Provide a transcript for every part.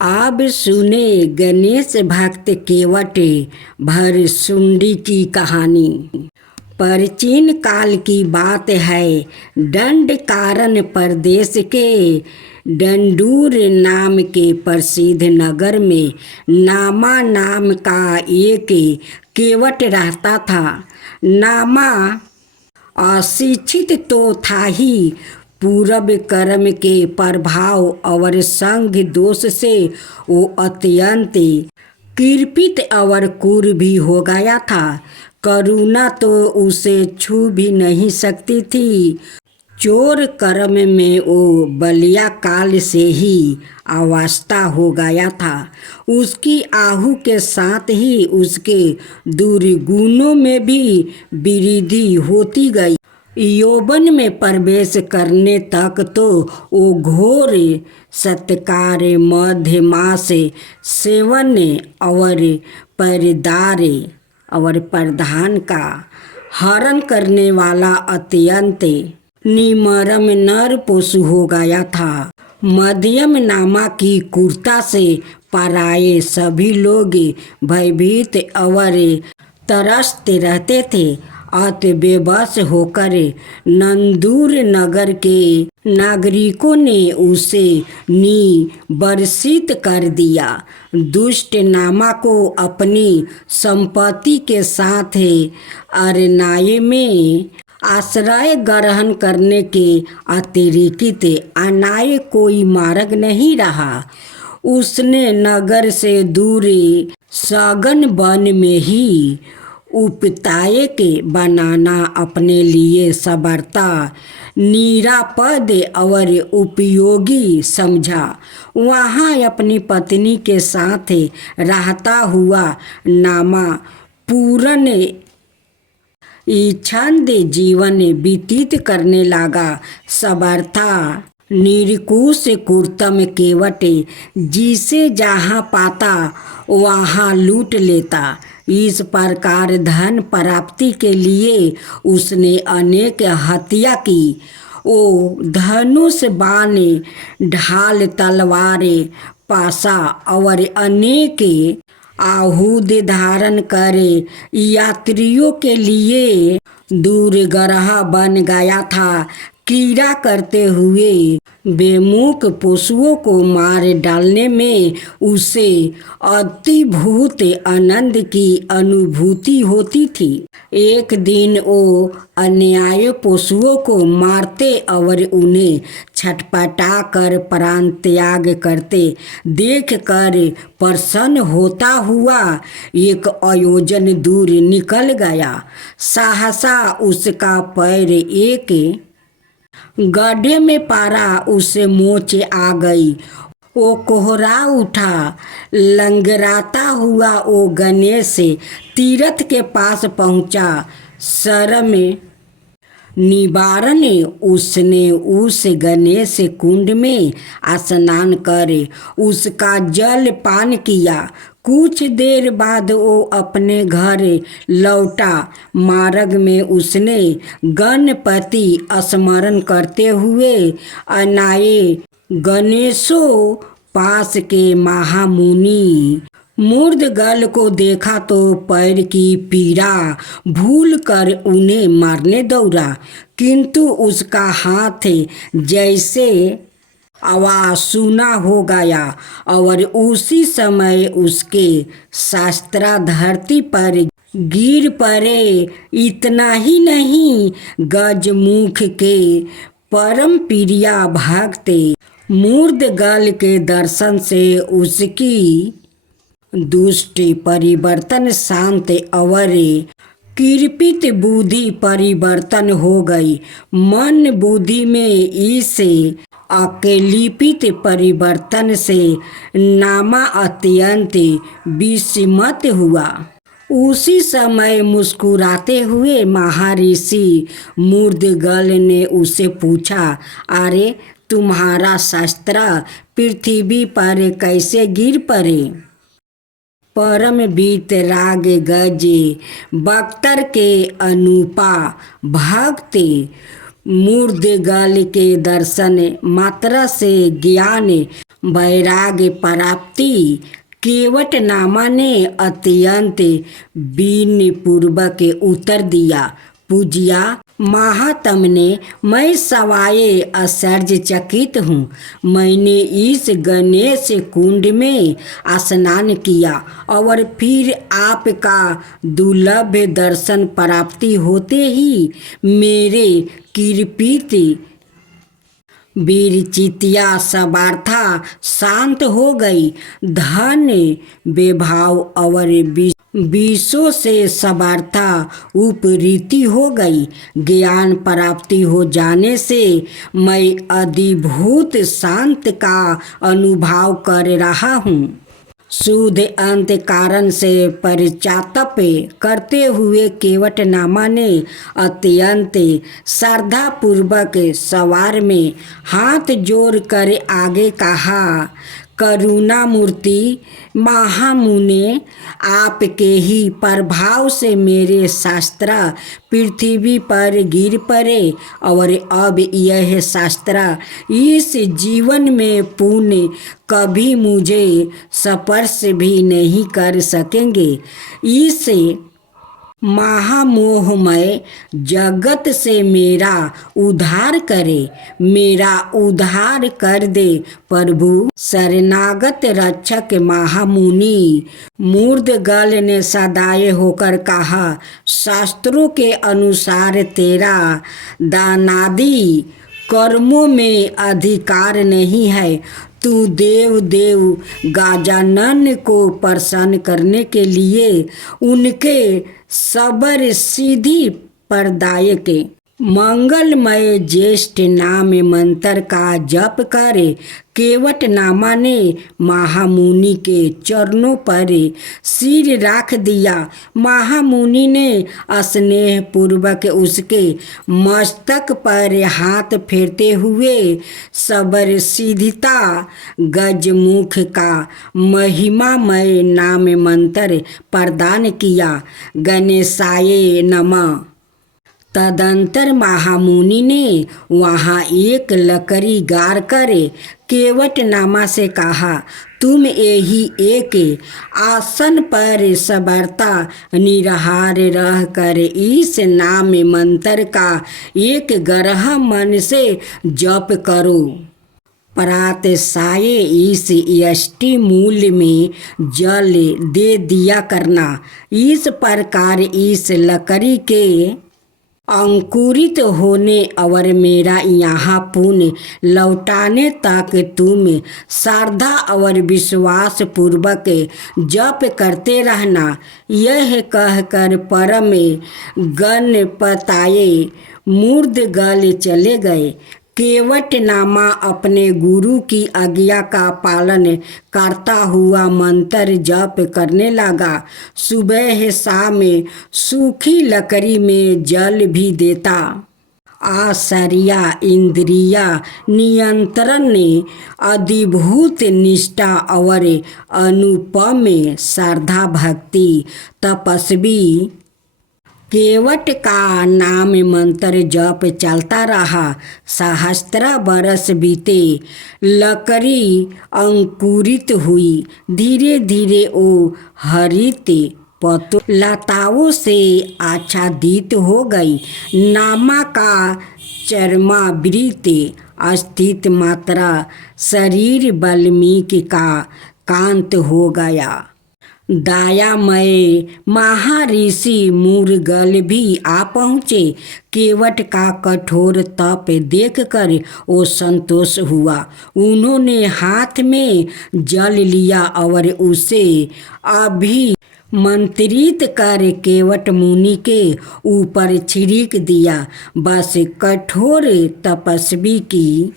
आप सुने गणेश भक्त केवट भरशुंडी की कहानी। प्राचीन काल की बात है। दंडकारण्य प्रदेश के डंडूर नाम के प्रसिद्ध नगर में नामा नाम का एक केवट रहता था। नामा अशिक्षित तो था ही, पूर्व कर्म के प्रभाव और संग दोष से वो अत्यंत कृपित और क्रूर भी हो गया था। करुणा तो उसे छू भी नहीं सकती थी। चोर कर्म में वो बलिया काल से ही अवस्था हो गया था। उसकी आहु के साथ ही उसके दुर्गुणों में भी वृद्धि होती गई। यौवन में प्रवेश करने तक तो वो घोर सत्कार, मध्यमास सेवन और प्रधान का हरण करने वाला अत्यंत निमरम नर पशु हो गया था। मध्यम नामा की क्रूरता से पराये सभी लोग भयभीत और तरसते रहते थे। अत बेबस होकर नंदूर नगर के नागरिकों ने उसे निवर्सित कर दिया। दुष्ट नामा को अपनी संपत्ति के साथ अरण्य में आश्रय ग्रहण करने के अतिरिक्त अन्य कोई मार्ग नहीं रहा। उसने नगर से दूर सघन वन में ही उपताये के बनाना अपने लिए सर्वथा निरापद और उपयोगी समझा। वहाँ अपनी पत्नी के साथ रहता हुआ नामा पूर्ण छंद जीवन व्यतीत करने लगा। सर्वथा निरंकुश कुर्तम केवट जिसे जहाँ पाता वहाँ लूट लेता। इस प्रकार धन प्राप्ति के लिए उसने अनेक हत्या की। वो धनुष, बाण, ढाल, तलवार, पासा और अनेक आयुध धारण करे यात्रियों के लिए दुर्गह बन गया था। कीड़ा करते हुए बेमुख पशुओं को मार डालने में उसे अतिभूत आनंद की अनुभूति होती थी। एक दिन वो अन्याय पशुओं को मारते और उन्हें छटपटा कर प्राण त्याग करते देखकर प्रसन्न होता हुआ एक आयोजन दूर निकल गया। सहसा उसका पैर एक गड्ढे में पड़ा, उसे मोच आ गई। वो कोहरा उठा। लंगड़ाता हुआ वो गणेश तीर्थ के पास पहुंचा। शर्म निवारण उसने उस गणेश कुंड में स्नान कर उसका जल पान किया। कुछ देर बाद वो अपने घर लौटा। मार्ग में उसने गणपति स्मरण करते हुए अनाये गणेशो पास के महामुनि मुर्दगल को देखा तो पैर की पीड़ा भूल कर उन्हें मारने दौड़ा, किंतु उसका हाथ जैसे आवाज सुना हो गया और उसी समय उसके शस्त्र धरती पर गिर पड़े। इतना ही नहीं, गजमुख के परम प्रिय भक्त मुर्दगल के दर्शन से उसकी दृष्टि परिवर्तन शांत और कृपित बुद्धि परिवर्तन हो गई। मन बुद्धि में इस अकल्पित परिवर्तन से नामा अत्यंत विस्मित हुआ। उसी समय मुस्कुराते हुए महर्षि मुर्दगल ने उसे पूछा, अरे तुम्हारा शस्त्र पृथ्वी पर कैसे गिर पड़े? परम वीतराग गज बख्तर के अनुपा भक्त मूर्धगल के दर्शन मात्रा से ज्ञान वैराग्य प्राप्ति केवट नामा ने अत्यंत विनय पूर्वक उत्तर दिया। पूज्या महात्म ने मैं सवाए आश्चर्यचकित हूँ। मैंने इस गणेश कुंड में स्नान किया और फिर आपका दुर्लभ दर्शन प्राप्ति होते ही मेरे कृपित वीरचितिया सवार्था शांत हो गई। धन्य विभाव और विषयों से सवार्था उपरीति हो गई। ज्ञान प्राप्ति हो जाने से मैं अधिभूत शांत का अनुभव कर रहा हूँ। शुद्ध अंत कारण से परिचातप करते हुए केवट नामा ने अत्यंत श्रद्धा पूर्वक सवार में हाथ जोड़ कर आगे कहा, करुणा मूर्ति महामुने, आपके ही प्रभाव से मेरे शास्त्र पृथ्वी पर गिर पड़े और अब यह शास्त्र इस जीवन में पुण्य कभी मुझे स्पर्श भी नहीं कर सकेंगे। इस महामोहमय जगत से मेरा उद्धार करे, मेरा उद्धार कर दे प्रभु। शरणागत रक्षक महामुनि मूर्धगल ने सदाए होकर कहा, शास्त्रों के अनुसार तेरा दानादि कर्मों में अधिकार नहीं है। तू देव गजानन को प्रसन्न करने के लिए उनके सबर सिद्धि प्रदायक मंगलमय ज्येष्ठ नाम मंत्र का जप करे। केवट नामा ने महामुनि के चरणों पर सिर रख दिया। महामुनि ने स्नेह पूर्वक उसके मस्तक पर हाथ फेरते हुए सबर सिद्धिता गजमुख का महिमामय नाम मंत्र प्रदान किया, गणेशाय नमः। तदंतर महामुनि ने वहाँ एक लकड़ी गाड़ कर केवट नामा से कहा, तुम यही एक आसन पर सबरता निराहार रह कर इस नाम मंत्र का एक ग्रह मन से जप करो। प्रातःसाय इस यष्टि मूल में जल दे दिया करना। इस प्रकार इस लकड़ी के अंकुरित होने और मेरा यहाँ पुण्य लौटाने तक तुम श्रद्धा और विश्वास पूर्वक जप करते रहना। यह कहकर परम गणपताये मूर्धगल चले गए। केवट नामा अपने गुरु की आज्ञा का पालन करता हुआ मंत्र जप करने लगा। सुबह शाम सूखी लकड़ी में जल भी देता। आश्चर्य इंद्रिया नियंत्रण ने अधिभूत निष्ठा और अनुपम श्रद्धा भक्ति तपस्वी केवट का नाम मंत्र जप चलता रहा। सहस्त्र बरस बीते, लकड़ी अंकुरित हुई। धीरे धीरे वो हरित पत्तों लताओं से आच्छादित हो गई। नामा का चरमावृत अस्तित्व मात्रा शरीर वाल्मीकि का कांत हो गया। दयामय महर्षि मूर्धगल भी आ पहुँचे। केवट का कठोर तप देखकर वो संतोष हुआ। उन्होंने हाथ में जल लिया और उसे अभिमंत्रित कर केवट मुनि के ऊपर छिड़क दिया। बस कठोर तपस्वी की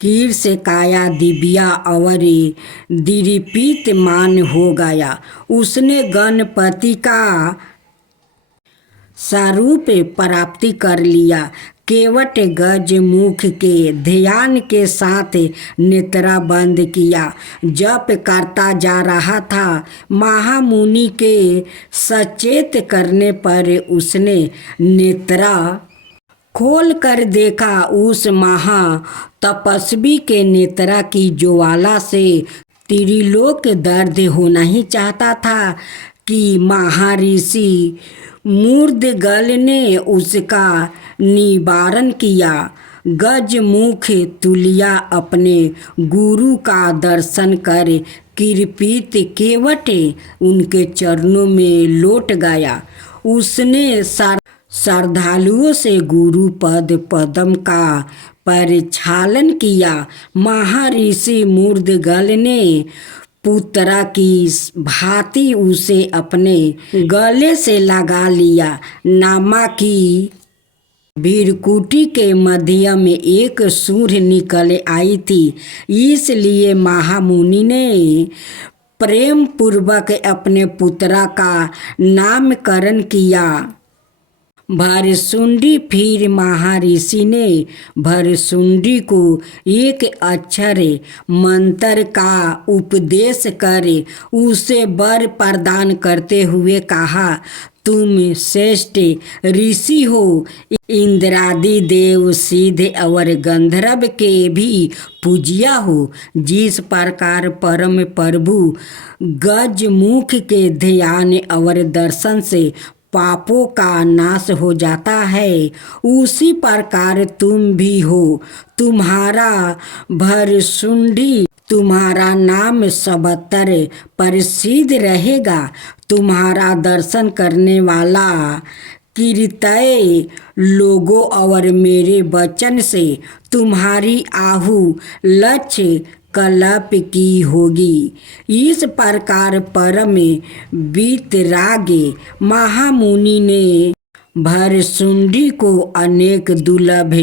कीर से काया दिव्या और दीप्तिमान हो गया। उसने गणपति का स्वरूप प्राप्ति कर लिया। केवट गजमुख के ध्यान के साथ नेत्रा बंद किया, जप करता जा रहा था। महामुनि के सचेत करने पर उसने नेत्रा खोल कर देखा उस महा तपस्वी के नेत्रा की ज्वाला से त्रिलोक दर्द होना ही चाहता था कि महर्षि मूर्धगल ने उसका निवारण किया। गजमुख तुलिया अपने गुरु का दर्शन कर कृपित केवट उनके चरणों में लौट गया। उसने श्रद्धालुओं से गुरु पद पद्म का परिचालन किया। महर्षि मूर्धगल ने पुत्रा की भांति उसे अपने गले से लगा लिया। नामा की भीड़कुटी के मध्य में एक सूर्य निकल आई थी, इसलिए महामुनि ने प्रेम पूर्वक अपने पुत्रा का नामकरण किया भरशुंडी। फिर महर्षि ने भरशुंडी को एक अक्षर मंत्र का उपदेश कर उसे वर प्रदान करते हुए कहा, तुम श्रेष्ठ ऋषि हो। इंद्रादि देव सिद्ध और गंधर्व के भी पूज्या हो। जिस प्रकार परम प्रभु गजमुख के ध्यान और दर्शन से पापों का नाश हो जाता है, उसी प्रकार तुम भी हो। तुम्हारा भरशुंडी, तुम्हारा नाम सबतर प्रसिद्ध रहेगा। तुम्हारा दर्शन करने वाला कीर्तय लोगों और मेरे वचन से तुम्हारी आहु लक्ष्य कल्प की होगी। इस प्रकार परम वीतरागी महामुनि ने भरशुंडी को अनेक दुर्लभ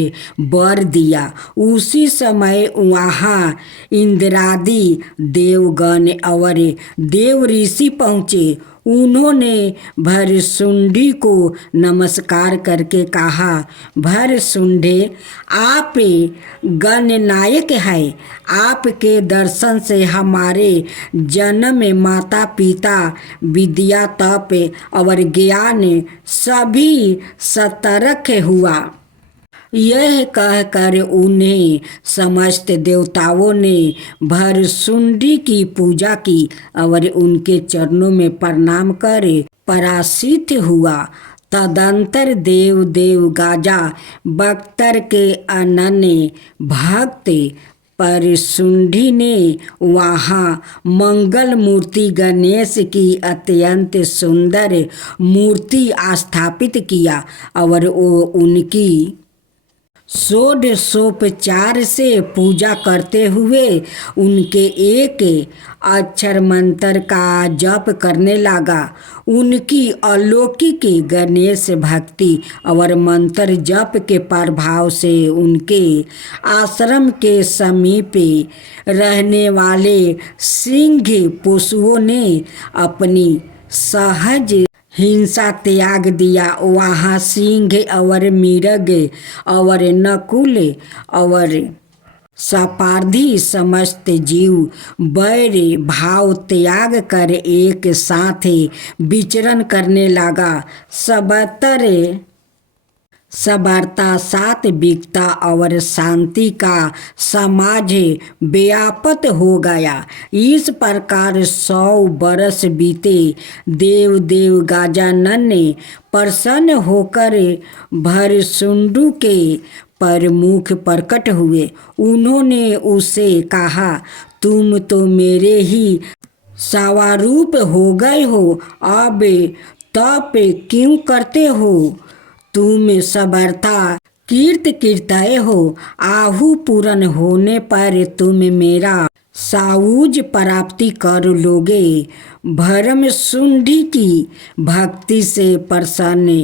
वर दिया। उसी समय वहाँ इंद्रादि देवगण और देव ऋषि पहुँचे। उन्होंने भरशुंडी को नमस्कार करके कहा, भरशुंडे, आप गणनायक हैं। आपके दर्शन से हमारे जन्म, माता पिता, विद्या, तप और ज्ञान सभी सतर्क हुआ। यह कहकर उन्हें समस्त देवताओं ने भरशुंडी की पूजा की और उनके चरणों में प्रणाम कर परासित हुआ। तदंतर देव गाजा बख्तर के अनन्य भक्त भरशुंडी ने वहाँ मंगल मूर्ति गणेश की अत्यंत सुंदर मूर्ति स्थापित किया और उनकी षोडशोपचार से पूजा करते हुए उनके एक अक्षर मंत्र का जप करने लगा। उनकी अलौकिक गणेश भक्ति और मंत्र जप के प्रभाव से उनके आश्रम के समीप रहने वाले सिंह पशुओं ने अपनी सहज हिंसा त्याग दिया। वहाँ सिंह और मृग और नकुल और सपार्धी समस्त जीव वैर भाव त्याग कर एक साथ विचरण करने लगा। सबरता सात्विकता और शांति का समाज व्याप्त हो गया। इस प्रकार 100 बरस बीते। देव गजानन ने प्रसन्न होकर भरशुंडी के प्रमुख प्रकट हुए। उन्होंने उसे कहा, तुम तो मेरे ही स्वरूप हो गए हो, अब तप क्यों करते हो? तुम सबरता कीर्तय हो। आहु पूर्ण होने पर तुम मेरा साऊज प्राप्ति कर लोगे। भरशुंडी की भक्ति से प्रसन्न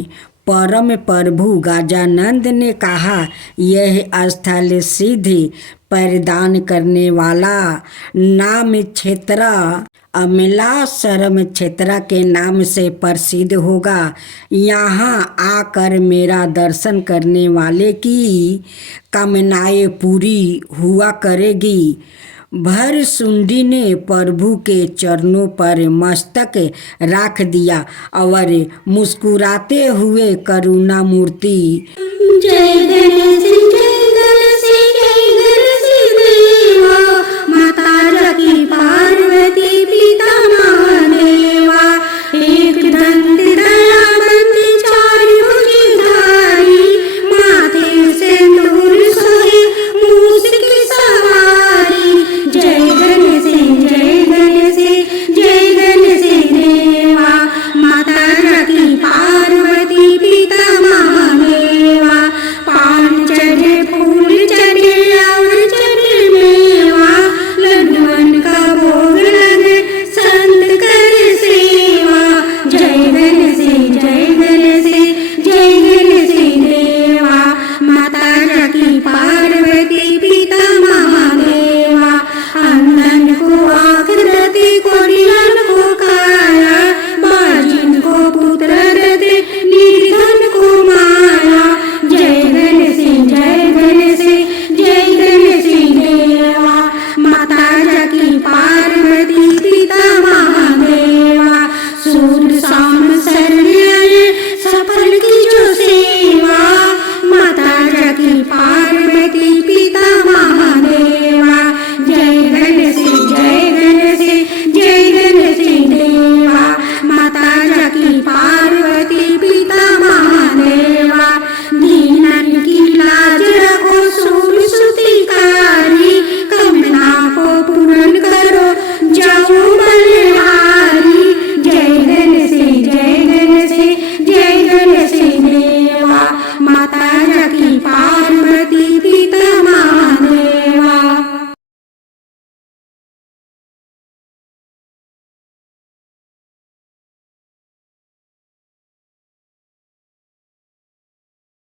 परम प्रभु गजानंद ने कहा, यह स्थल सिद्धि प्रदान करने वाला नाम क्षेत्र अमलाशरम क्षेत्र के नाम से प्रसिद्ध होगा। यहाँ आकर मेरा दर्शन करने वाले की कामनाएं पूरी हुआ करेगी। भर सुंडी ने प्रभु के चरणों पर मस्तक रख दिया और मुस्कुराते हुए करुणा मूर्ति जय गणेश देवा, माता जगती पार्वती पिता महादेवा, एक दंत दयावंत चार भुजधारी, माथे सिंदूर सोहे मूस की सवारी। जय गणेश देवा, माता जगती पार्वती पिता महादेवा, पान चढ़े फूल चढ़े और चढ़े मेवा, लड्डुअन का भोग लगे संत कर सेवा। जय गणेश देवा, माता जगती पार्वती पिता महादेवा, अंधन को आकृति कोरियन को काया, बाजिन को पुत्र दे निर्धन को माया। जय गणेश देवा, माता जगती पार्वती पिता महादेवा, सूर्य शाम शरण्य सफल की जो सेवा, माता जगती पार्वती